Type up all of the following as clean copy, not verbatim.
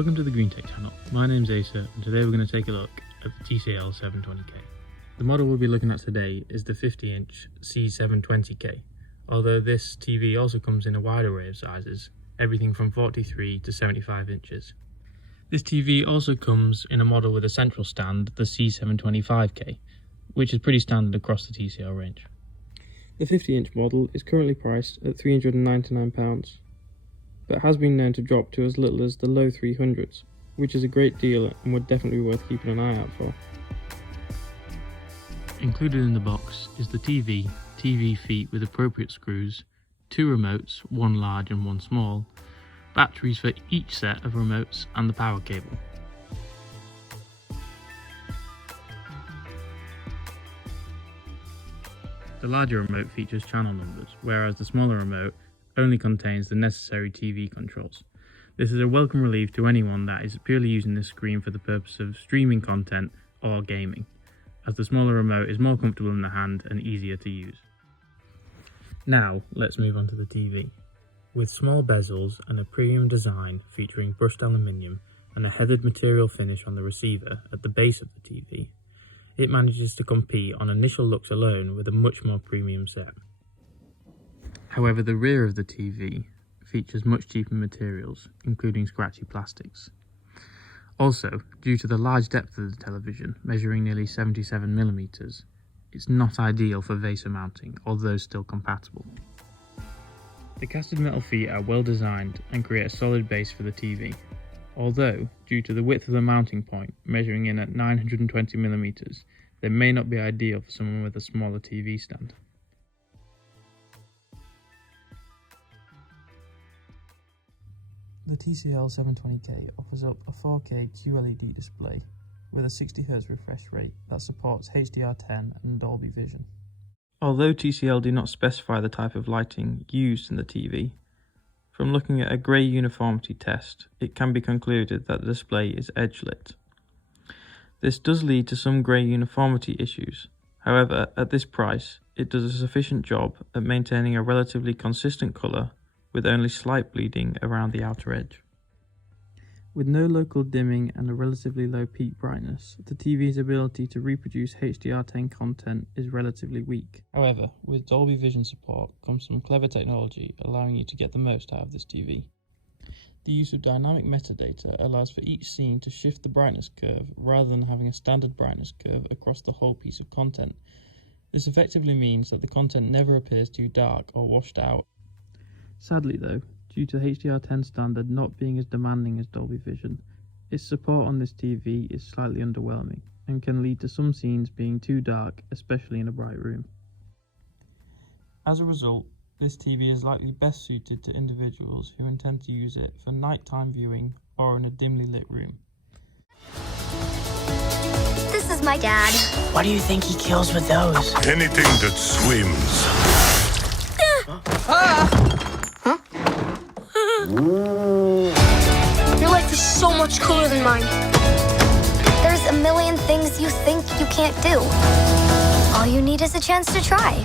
Welcome to the Green Tech channel. My name's Asa and today we're going to take a look at the TCL C720K. The model we'll be looking at today is the 50-inch C720K, although this TV also comes in a wide array of sizes, everything from 43 to 75 inches. This TV also comes in a model with a central stand, the C725K, which is pretty standard across the TCL range. The 50-inch model is currently priced at £399, but has been known to drop to as little as the low 300s, which is a great deal and would definitely be worth keeping an eye out for. Included in the box is the TV feet with appropriate screws, 2 remotes, one large and one small, batteries for each set of remotes and the power cable. The larger remote features channel numbers, whereas the smaller remote only contains the necessary TV controls. This is a welcome relief to anyone that is purely using this screen for the purpose of streaming content or gaming, as the smaller remote is more comfortable in the hand and easier to use. Now let's move on to the TV. With small bezels and a premium design featuring brushed aluminium and a heathered material finish on the receiver at the base of the TV, it manages to compete on initial looks alone with a much more premium set. However, the rear of the TV features much cheaper materials, including scratchy plastics. Also, due to the large depth of the television, measuring nearly 77mm, it's not ideal for VESA mounting, although still compatible. The casted metal feet are well designed and create a solid base for the TV, although, due to the width of the mounting point, measuring in at 920mm, they may not be ideal for someone with a smaller TV stand. The TCL C720K offers up a 4K QLED display with a 60Hz refresh rate that supports HDR10 and Dolby Vision. Although TCL do not specify the type of lighting used in the TV, from looking at a grey uniformity test, it can be concluded that the display is edge lit. This does lead to some grey uniformity issues. However, at this price, it does a sufficient job at maintaining a relatively consistent colour with only slight bleeding around the outer edge. With no local dimming and a relatively low peak brightness, the TV's ability to reproduce HDR10 content is relatively weak. However, with Dolby Vision support comes some clever technology allowing you to get the most out of this TV. The use of dynamic metadata allows for each scene to shift the brightness curve rather than having a standard brightness curve across the whole piece of content. This effectively means that the content never appears too dark or washed out. Sadly though, due to the HDR10 standard not being as demanding as Dolby Vision, its support on this TV is slightly underwhelming and can lead to some scenes being too dark, especially in a bright room. As a result, this TV is likely best suited to individuals who intend to use it for nighttime viewing or in a dimly lit room. This is my dad. What do you think he kills with those? Anything that swims. Your life is so much cooler than mine. There's a million things you think you can't do. All you need is a chance to try.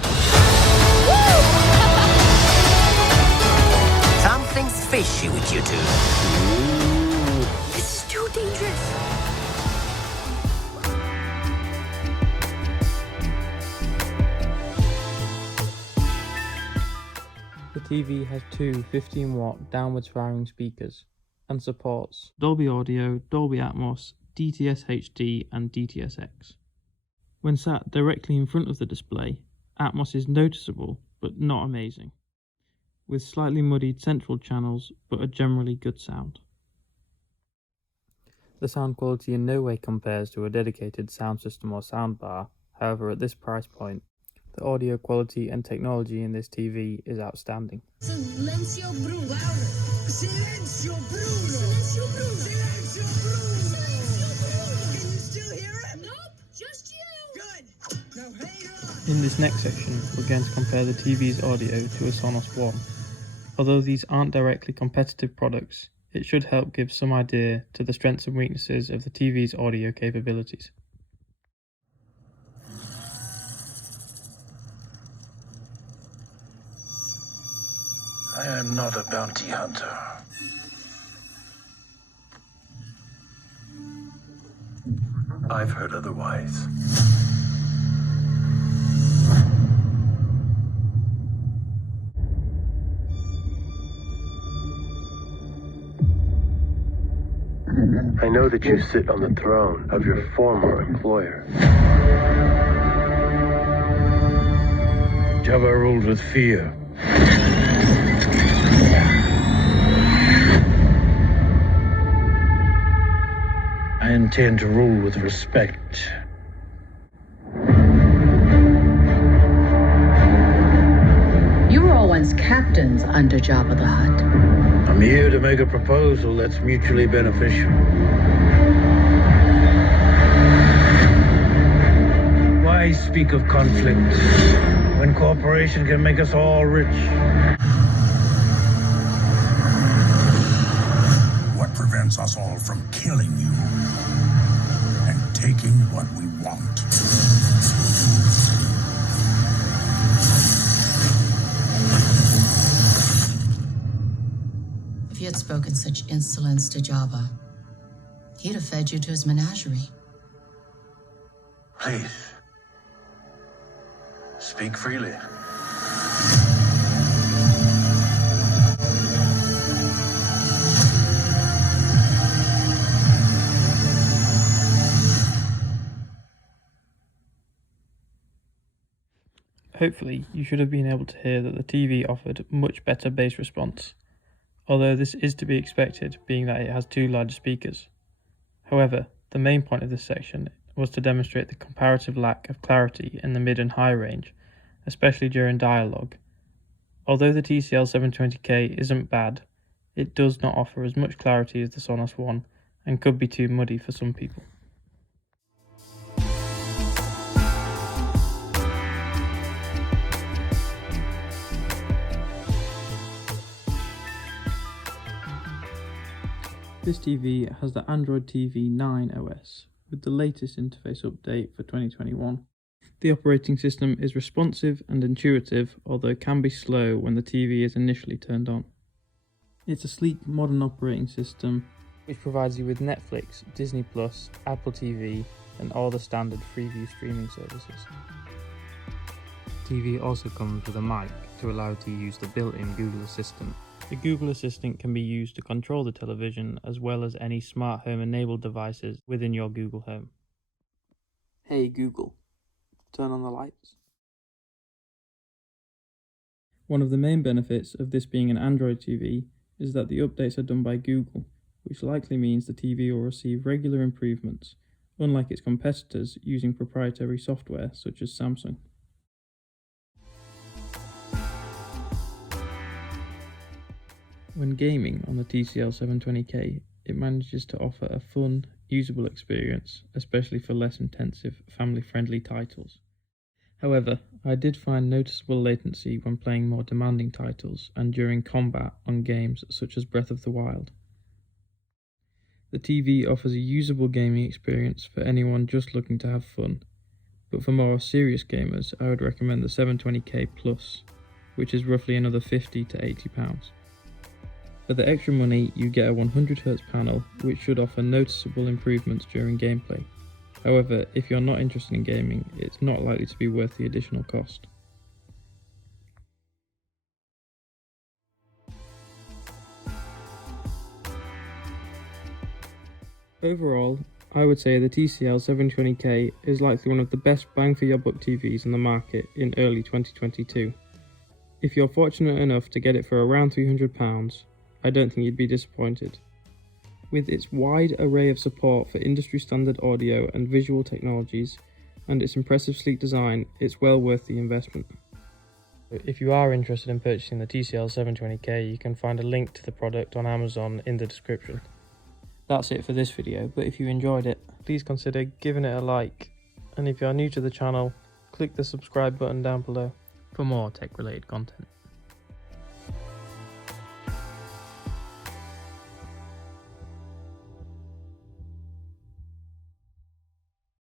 Something's fishy with you two. This is too dangerous. The TV has two 15-watt downwards firing speakers and supports Dolby Audio, Dolby ATMOS, DTS HD and DTS-X. When sat directly in front of the display, ATMOS is noticeable but not amazing, with slightly muddied central channels but a generally good sound. The sound quality in no way compares to a dedicated sound system or soundbar, however at this price point, the audio quality and technology in this TV is outstanding. Silencio Bruno. Louder. Silencio Bruno. Silencio Bruno. Silencio Bruno. Can you still hear it? Nope, just you. Good. Now hang on. In this next section, we're going to compare the TV's audio to a Sonos One. Although these aren't directly competitive products, it should help give some idea to the strengths and weaknesses of the TV's audio capabilities. I am not a bounty hunter. I've heard otherwise. I know that you sit on the throne of your former employer. Jabba ruled with fear. I intend to rule with respect. You were all once captains under Jabba the Hutt. I'm here to make a proposal that's mutually beneficial. Why speak of conflict when cooperation can make us all rich? What prevents us all from killing you and taking what we want? If you had spoken such insolence to Jabba, he'd have fed you to his menagerie. Please, speak freely. Hopefully, you should have been able to hear that the TV offered much better bass response, although this is to be expected, being that it has two larger speakers. However, the main point of this section was to demonstrate the comparative lack of clarity in the mid and high range, especially during dialogue. Although the TCL C720K isn't bad, it does not offer as much clarity as the Sonos One and could be too muddy for some people. This TV has the Android TV 9 OS, with the latest interface update for 2021. The operating system is responsive and intuitive, although it can be slow when the TV is initially turned on. It's a sleek, modern operating system which provides you with Netflix, Disney+, Apple TV, and all the standard Freeview streaming services. The TV also comes with a mic to allow you to use the built-in Google Assistant. The Google Assistant can be used to control the television as well as any smart home enabled devices within your Google Home. Hey Google, turn on the lights. One of the main benefits of this being an Android TV is that the updates are done by Google, which likely means the TV will receive regular improvements, unlike its competitors using proprietary software such as Samsung. When gaming on the TCL C720K, it manages to offer a fun, usable experience, especially for less intensive, family-friendly titles. However, I did find noticeable latency when playing more demanding titles and during combat on games such as Breath of the Wild. The TV offers a usable gaming experience for anyone just looking to have fun, but for more serious gamers, I would recommend the C720K Plus, which is roughly another £50 to £80. For the extra money, you get a 100Hz panel, which should offer noticeable improvements during gameplay. However, if you're not interested in gaming, it's not likely to be worth the additional cost. Overall, I would say the TCL C720K is likely one of the best bang for your buck TVs in the market in early 2022. If you're fortunate enough to get it for around £300, I don't think you'd be disappointed. With its wide array of support for industry standard audio and visual technologies, and its impressive sleek design, it's well worth the investment. If you are interested in purchasing the TCL C720K, you can find a link to the product on Amazon in the description. That's it for this video, but if you enjoyed it, please consider giving it a like, and if you are new to the channel, click the subscribe button down below for more tech related content.